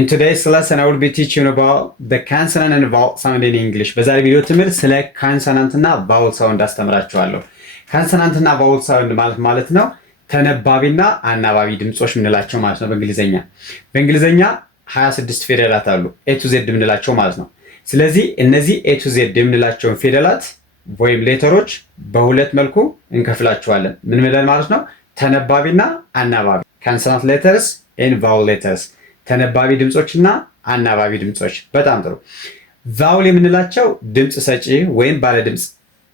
In today's lesson, I will be teaching about the consonant and vowel sound in English. በዛሬ ቪዲዮ ትምህርት ስለ ካንሰናንት እና ቫውል ሳውንድ አስተምራችኋለሁ። ካንሰናንት እና ቫውል ሳውንድ ማለት ነው ተነባቢና አናባቢ ድምጾች ምንላቸው ማለት ነው በእንግሊዘኛ። በእንግሊዘኛ 26 ፊደላት አሉ ኤ ቱ ዜድ ምንላቸው ማለት ነው። ስለዚህ እነዚህ ኤ ቱ ዜድ የምንላቸውን ፊደላት ወይም ሌተሮች በሁለት መልኩ እንከፍላቸዋለን። ምን ብለን ማለት ነው? ተነባቢና አናባቢ ካንሰናንት ሌተርስ ኤንድ ቫውል ሌተርስ ተነባቢ ድምጾችና አናባቢ ድምጾች። በጣም ጥሩ። ቫውል የምንላቸው ድምጽ ሰጪ ወይም ባለ ድምጽ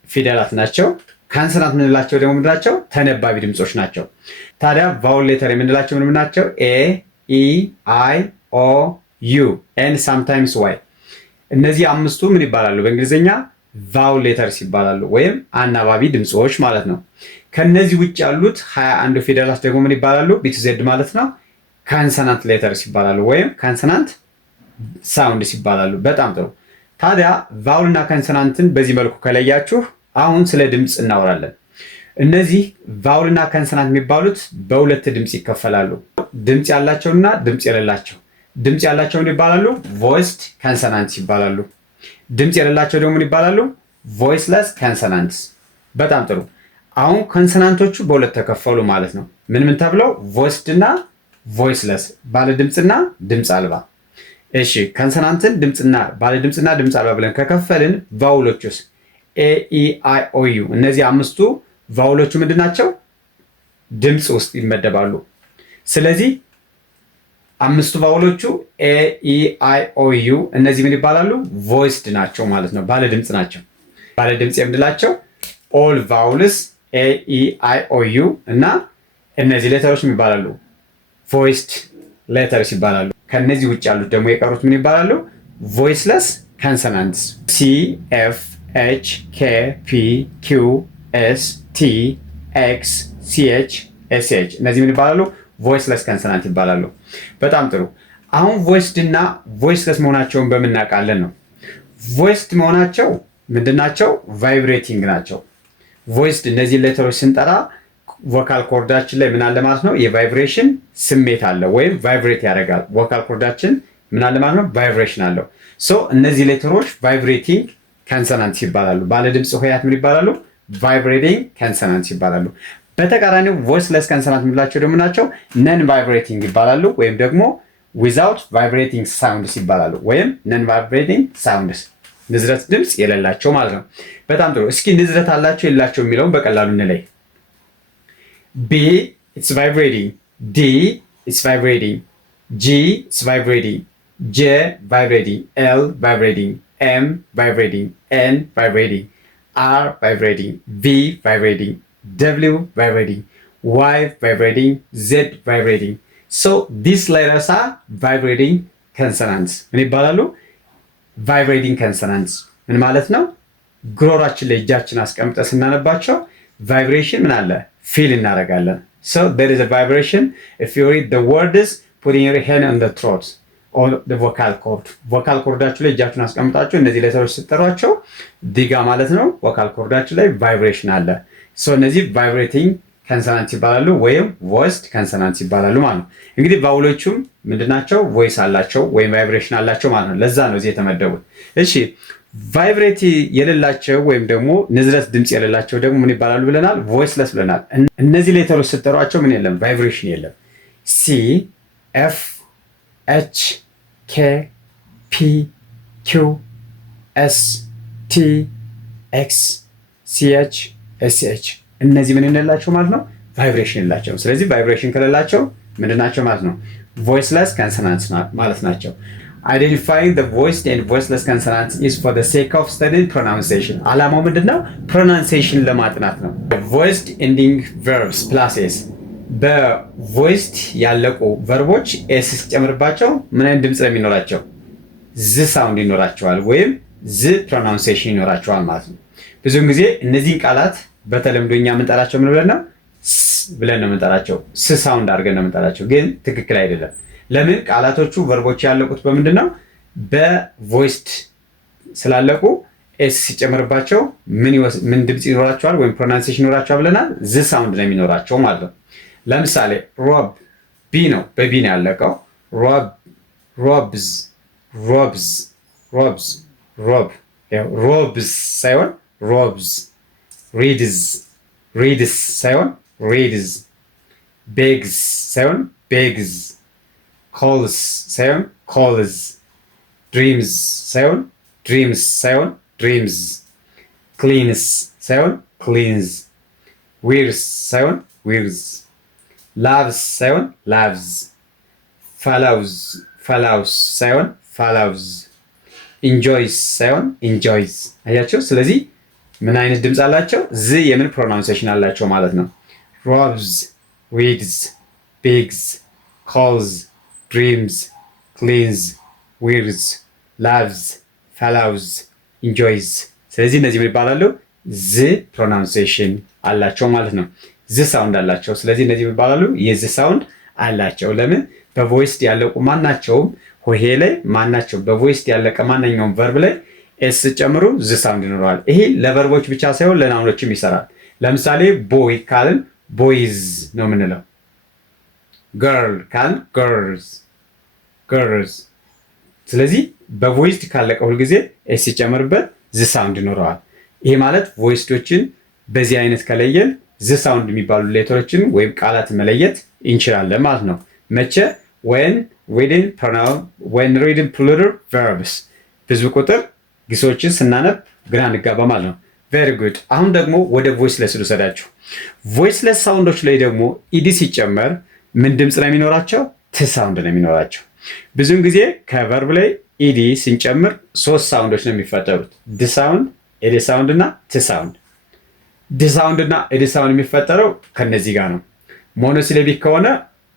ፊደላት ናቸው። ካንሰናንት የምንላቸው ደግሞ ምንድናቸው? ተነባቢ ድምጾች ናቸው። ታዲያ ቫውል ሌተር የምንላቸው ምን ናቸው? ኤ፣ ኢ፣ አይ፣ ኦ፣ ዩ ኤንድ ሳምታይምስ ዋይ። እነዚህ አምስቱ ምን ይባላሉ? በእንግሊዝኛ ቫውል ሌተርስ ይባላሉ ወይም አናባቢ ድምጾች ማለት ነው። ከነዚህ ውጭ ያሉት 21 ፊደላት ደግሞ ምን ይባላሉ? ቢቱ ዜድ ማለት ነው ካንሰናንት ሌተርስ ይባላሉ ወይም ካንሰናንት ሳውንድስ ይባላሉ። በጣም ጥሩ። ታዲያ ቫውል እና ካንሰናንትን በዚህ መልኩ ከለያችሁ አሁን ስለ ድምፅ እናወራለን። እነዚህ ቫውል እና ካንሰናንት የሚባሉት በሁለት ድምፅ ይከፈላሉ። ድምፅ ያላቸውና ድምፅ የሌላቸው። ድምፅ ያላቸው ምን ይባላሉ? ቮይስድ ካንሰናንትስ ይባላሉ። ድምፅ የሌላቸው ደግሞ ምን ይባላሉ? ቮይስለስ ካንሰናንትስ። በጣም ጥሩ። አሁን ካንሰናንቶቹ በሁለት ተከፈሉ ማለት ነው። ምን ምን ተብለው? ቮይስድ እና ቮይስለስ፣ ባለ ድምፅና ድምፅ አልባ። እሺ ካንሰናንትን ድምፅና ባለ ድምፅና ድምፅ አልባ ብለን ከከፈልን ቫውሎቹስ? ኤ፣ ኢ፣ አይ፣ ኦ፣ ዩ እነዚህ አምስቱ ቫውሎቹ ምንድን ናቸው? ድምፅ ውስጥ ይመደባሉ። ስለዚህ አምስቱ ቫውሎቹ ኤ፣ ኢ፣ አይ፣ ኦ፣ ዩ እነዚህ ምን ይባላሉ? ቮይስድ ናቸው ማለት ነው፣ ባለ ድምፅ ናቸው። ባለ ድምፅ የምንላቸው ኦል ቫውልስ ኤ፣ ኢ፣ አይ፣ ኦ፣ ዩ እና እነዚህ ሌተሮች ምን ይባላሉ? ቮይስድ ሌተርስ ይባላሉ። ከነዚህ ውጭ ያሉት ደግሞ የቀሩት ምን ይባላሉ? ቮይስለስ ካንሰናንትስ። ሲ፣ ኤፍ፣ ኤች፣ ኬ፣ ፒ፣ ኪው፣ ኤስ፣ ቲ፣ ኤክስ፣ ሲ፣ ኤች፣ ኤስ፣ ኤች እነዚህ ምን ይባላሉ? ቮይስለስ ካንሰናንት ይባላሉ። በጣም ጥሩ። አሁን ቮይስድ እና ቮይስለስ መሆናቸውን በምናውቃለን ነው። ቮይስድ መሆናቸው ምንድናቸው? ቫይብሬቲንግ ናቸው። ቮይስድ እነዚህ ሌተሮች ስንጠራ ቮካል ኮርዳችን ላይ ምን አለ ማለት ነው? የቫይብሬሽን ስሜት አለ ወይም ቫይብሬት ያደርጋል። ቮካል ኮርዳችን ምን አለ ማለት ነው? ቫይብሬሽን አለው። ሶ እነዚህ ሌተሮች ቫይብሬቲንግ ካንሰናንትስ ይባላሉ። ባለ ድምፅ ሆሄያት ምን ይባላሉ? ቫይብሬቲንግ ካንሰናንትስ ይባላሉ። በተቃራኒው ቮይስለስ ካንሰናንት የምንላቸው ደግሞ ናቸው ነን ቫይብሬቲንግ ይባላሉ ወይም ደግሞ ዊዛውት ቫይብሬቲንግ ሳውንድስ ይባላሉ ወይም ነን ቫይብሬቲንግ ሳውንድስ፣ ንዝረት ድምፅ የሌላቸው ማለት ነው። በጣም ጥሩ። እስኪ ንዝረት አላቸው የሌላቸው የሚለውን በቀላሉ እንለይ። B, it's vibrating. D, it's vibrating. G, it's vibrating. J, vibrating. L, vibrating. M, vibrating. N, vibrating. R, vibrating. V, vibrating. W, vibrating. Y, vibrating. Z, vibrating. So these letters are vibrating consonants. ምን ይባላሉ? vibrating consonants ምን ማለት ነው? ጉሮሯችን ላይ እጃችን አስቀምጠን ስናነባቸው ቫይብሬሽን ምን አለ? ፊል እናደርጋለን። So there is a vibration if you read the words putting your hand on the throat or the vocal cord. vocal ኮርዳችሁ ላይ እጃችሁን አስቀምጣችሁ እነዚህ ሌተሮች ስትጠሯቸው ዲጋ ማለት ነው vocal ኮርዳችሁ ላይ ቫይብሬሽን አለ። So እነዚህ ቫይብሬቲንግ ካንሰናንት ይባላሉ ወይም ቮይስድ ካንሰናንት ይባላሉ ማለት ነው። እንግዲህ ቫውሎቹም ምንድናቸው? ቮይስ አላቸው ወይም ቫይብሬሽን አላቸው ማለት ነው። ለዛ ነው እዚህ የተመደቡት። እሺ ቫይብሬቲ የሌላቸው ወይም ደግሞ ንዝረት ድምፅ የሌላቸው ደግሞ ምን ይባላሉ ብለናል? ቮይስለስ ብለናል። እነዚህ ሌተሮች ስትጠሯቸው ምን የለም? ቫይብሬሽን የለም። ሲ፣ ኤፍ፣ ኤች፣ ኬ፣ ፒ፣ ኪው፣ ኤስ፣ ቲ፣ ኤክስ፣ ሲ፣ ኤች፣ ኤስ፣ ኤች እነዚህ ምን የሌላቸው ማለት ነው? ቫይብሬሽን የላቸውም። ስለዚህ ቫይብሬሽን ከሌላቸው ምንድናቸው ማለት ነው? ቮይስለስ ካንሰናንትስ ማለት ናቸው። Identifying the voiced and voiceless consonants is for the sake of studying pronunciation. ዓላማው ምንድነው? pronunciation ለማጥናት ነው። voiced ending verbs plus s በቮይስድ ያለቁ ቨርቦች ኤስ ሲጨምርባቸው ምን አይነት ድምፅ ነው የሚኖራቸው? ዝ ሳውንድ ይኖራቸዋል ወይም ዝ pronunciation ይኖራቸዋል ማለት ነው። ብዙውን ጊዜ እነዚህን ቃላት በተለምዶኛ የምንጠራቸው ምን ብለን ነው? ስ ብለን ነው የምንጠራቸው። ስ ሳውንድ አድርገን ነው የምንጠራቸው፣ ግን ትክክል አይደለም። ለምን? ቃላቶቹ ቨርቦች ያለቁት በምንድነው? በቮይስድ ስላለቁ ኤስ ሲጨመርባቸው ምን ድምፅ ይኖራቸዋል ወይም ፕሮናንሲዬሽን ይኖራቸዋል ብለናል? ዝ ሳውንድ ነው የሚኖራቸው ማለት ነው። ለምሳሌ ሮብ ቢ ነው፣ በቢ ነው ያለቀው። ሮብ robs robs robs rob ያው robs ሳይሆን robs reads ሳይሆን reads begs ሳይሆን begs calls ሳይሆን calls dreams ሳይሆን dreams cleans ሳይሆን cleans wears ሳይሆን wears loves ሳይሆን loves follows ሳይሆን follows enjoys ሳይሆን enjoys። አያቸው። ስለዚህ ምን አይነት ድምፅ አላቸው? ዝ የምን ፕሮናንሴሽን አላቸው ማለት ነው። robs reads begs calls dreams cleans wears loves follows enjoys። ስለዚህ እነዚህ ምን ይባላሉ? ዝ ፕሮናንሴሽን አላቸው ማለት ነው። ዝ ሳውንድ አላቸው። ስለዚህ እነዚህ ምን ይባላሉ? የዝ ሳውንድ አላቸው። ለምን? በቮይስድ ያለቁ ማናቸውም ሆሄ ላይ ማናቸው በቮይስድ ያለቀ ማንኛውም ቨርብ ላይ ኤስ ጨምሩ ዝ ሳውንድ ይኖረዋል። ይሄ ለቨርቦች ብቻ ሳይሆን ለናውኖችም ይሰራል። ለምሳሌ ቦይ ካልን ቦይዝ ነው የምንለው። ገርል ካልን ገርልስ። ስለዚህ በቮይስድ ካለቀ ሁልጊዜ ኤስ ሲጨምርበት ዝ ሳውንድ ይኖረዋል። ይሄ ማለት ቮይስዶችን በዚህ አይነት ከለየን ዝ ሳውንድ የሚባሉ ሌተሮችን ወይም ቃላት መለየት እንችላለን ማለት ነው። መቼ? when reading plural verbs ብዙ ቁጥር ግሶችን ስናነብ ግራ እንጋባ ማለት ነው። ቬሪ ጉድ። አሁን ደግሞ ወደ ቮይስለስ ልውሰዳችሁ። ቮይስለስ ሳውንዶች ላይ ደግሞ ኢዲ ሲጨመር ምን ድምፅ ነው የሚኖራቸው? ት ሳውንድ ነው የሚኖራቸው። ብዙውን ጊዜ ከቨርብ ላይ ኢዲ ስንጨምር 3 ሳውንዶች ነው የሚፈጠሩት። ድ ሳውንድ፣ ኤዲ ሳውንድ እና ት ሳውንድ። ድ ሳውንድ እና ኤዲ ሳውንድ የሚፈጠረው ከነዚህ ጋር ነው። ሞኖሲላቢክ ከሆነ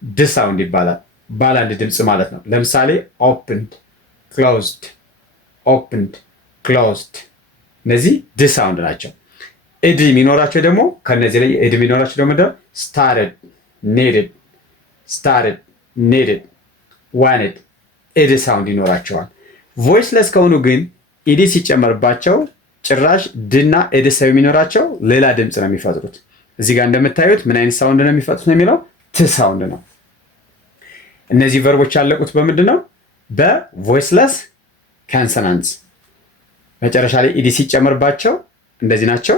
ድ ሳውንድ ይባላል። ባለ አንድ ድምፅ ማለት ነው። ለምሳሌ ኦፕንድ፣ ክሎዝድ፣ ኦፕንድ፣ ክሎዝድ እነዚህ ድ ሳውንድ ናቸው። ኤድ የሚኖራቸው ደግሞ ከነዚህ ላይ ኤድ የሚኖራቸው ደግሞ ስታርድ፣ ኔድድ፣ ዋንድ ኤድ ሳውንድ ይኖራቸዋል። ቮይስለስ ከሆኑ ግን ኢዲ ሲጨመርባቸው ጭራሽ ድና ኤድ ሰው የሚኖራቸው ሌላ ድምፅ ነው የሚፈጥሩት። እዚህ ጋር እንደምታዩት ምን አይነት ሳውንድ ነው የሚፈጥሩት ነው የሚለው ት ሳውንድ ነው። እነዚህ ቨርቦች ያለቁት በምንድን ነው? በቮይስለስ ካንሰናንትስ መጨረሻ ላይ ኢዲ ሲጨመርባቸው እንደዚህ ናቸው።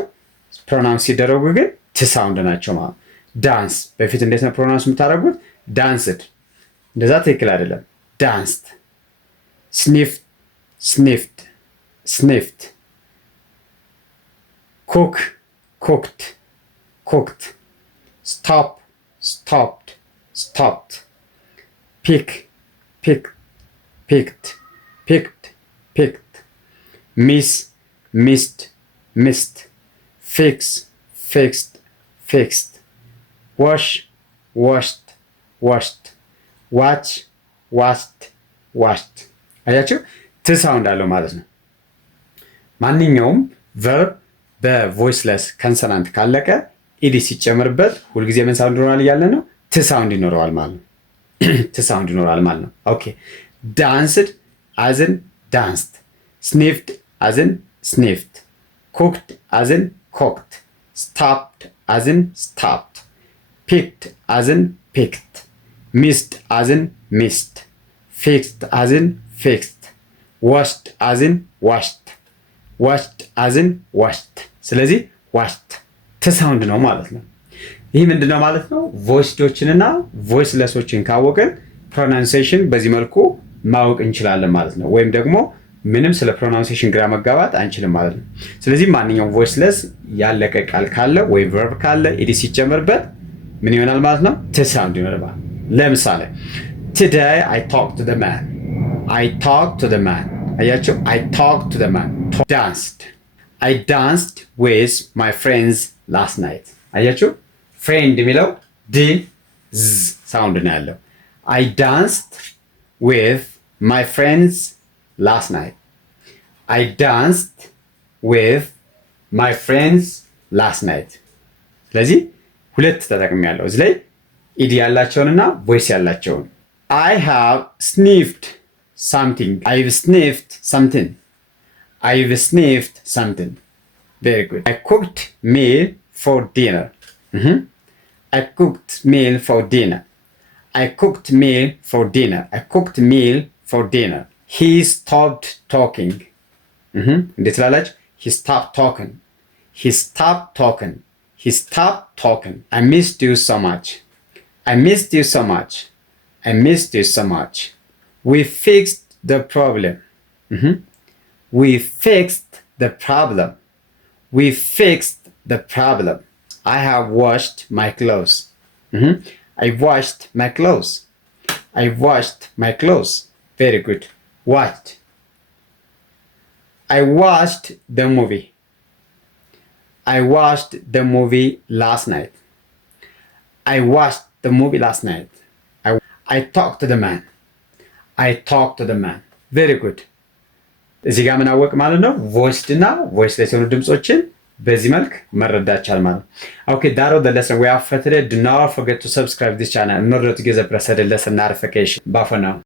ፕሮናውንስ ሲደረጉ ግን ት ሳውንድ ናቸው ማለት። ዳንስ በፊት እንዴት ነው ፕሮናውንስ የምታደርጉት? ዳንስድ። እንደዛ ትክክል አይደለም። ዳንስድ። ስኒፍድ። ኩክ፣ ኩክድ። ስቶፕድ። ፒክ፣ ፒክድ። ሚስድ፣ fixed, washed, washed። አያችሁ ት ሳውንድ አለው ማለት ነው። ማንኛውም ቨርብ በቮይስለስ ከንሰናንት ካለቀ ኢዲ ሲጨምርበት ሁልጊዜ ምን ሳውንድ ይኖራል እያለ ነው? ት ሳውንድ ይኖረዋል ማለት ነው። ት ሳውንድ ይኖራል ማለት ነው። ኦኬ። ዳንስድ አዝን ዳንስድ፣ ስኒፍድ አዝን ስኒፍድ፣ ኩክድ አዝን ኮክድ፣ ስቶፕድ አዝን ስቶፕድ፣ ፒክድ አዝን ፒክድ፣ ሚስድ አዝን ሚስድ፣ ፊክስድ አዝን ፊክስድ፣ ዋሽድ አዝን ዋሽድ፣ ዋሽድ አዝን ዋሽድ። ስለዚህ ዋሽድ ት ሳውንድ ነው ማለት ነው። ይህ ምንድነው ማለት ነው? ቮይስዶችንና ቮይስለሶችን ካወቅን ፕሮናንሴሽን በዚህ መልኩ ማወቅ እንችላለን ማለት ነው። ወይም ደግሞ ምንም ስለ ፕሮናንሴሽን ግራ መጋባት አንችልም ማለት ነው። ስለዚህ ማንኛውም ቮይስለስ ያለቀ ቃል ካለ ወይም ቨርብ ካለ ኢዲ ሲጨመርበት ምን ይሆናል ማለት ነው? ት ሳውንድ ይሆናል። ለምሳሌ today I talked to the man። አያችሁ? I talked to the man። I danced with my friends last night። አያችሁ? ፍሬንድ የሚለው ድ ዝ ሳውንድ ነው ያለው። I danced with my friends last night። I danced with my friends last night። ስለዚህ ሁለት ተጠቅሜያለሁ እዚህ ላይ ኢዲ ያላቸውንና ቮይስ ያላቸውን። I have sniffed something። I've sniffed something። Very good። I cooked meal for dinner። I cooked meal for dinner። for dinner. He stopped talking. እንዴት ትላላችሁ? He stopped talking. He stopped talking. He stopped talking. I missed you so much. I missed you so much. I missed you so much. We fixed the problem. We fixed the problem. We fixed the problem. I have washed my clothes. I washed my clothes. I washed my clothes. Very good. Watched. I watched the movie. I watched the movie last night. I watched the movie last night. I talked to the man. I talked to the man. Very good. እዚህ ጋር ምን አወቅ ማለት ነው? ቮይስድ እና ቮይስለስ የሆኑ ድምጾችን በዚህ መልክ መረዳት ቻል ማለት ነው። Okay, that was the lesson we have for today. Do not forget to subscribe this channel in order to get the present lesson notification. Bye for now.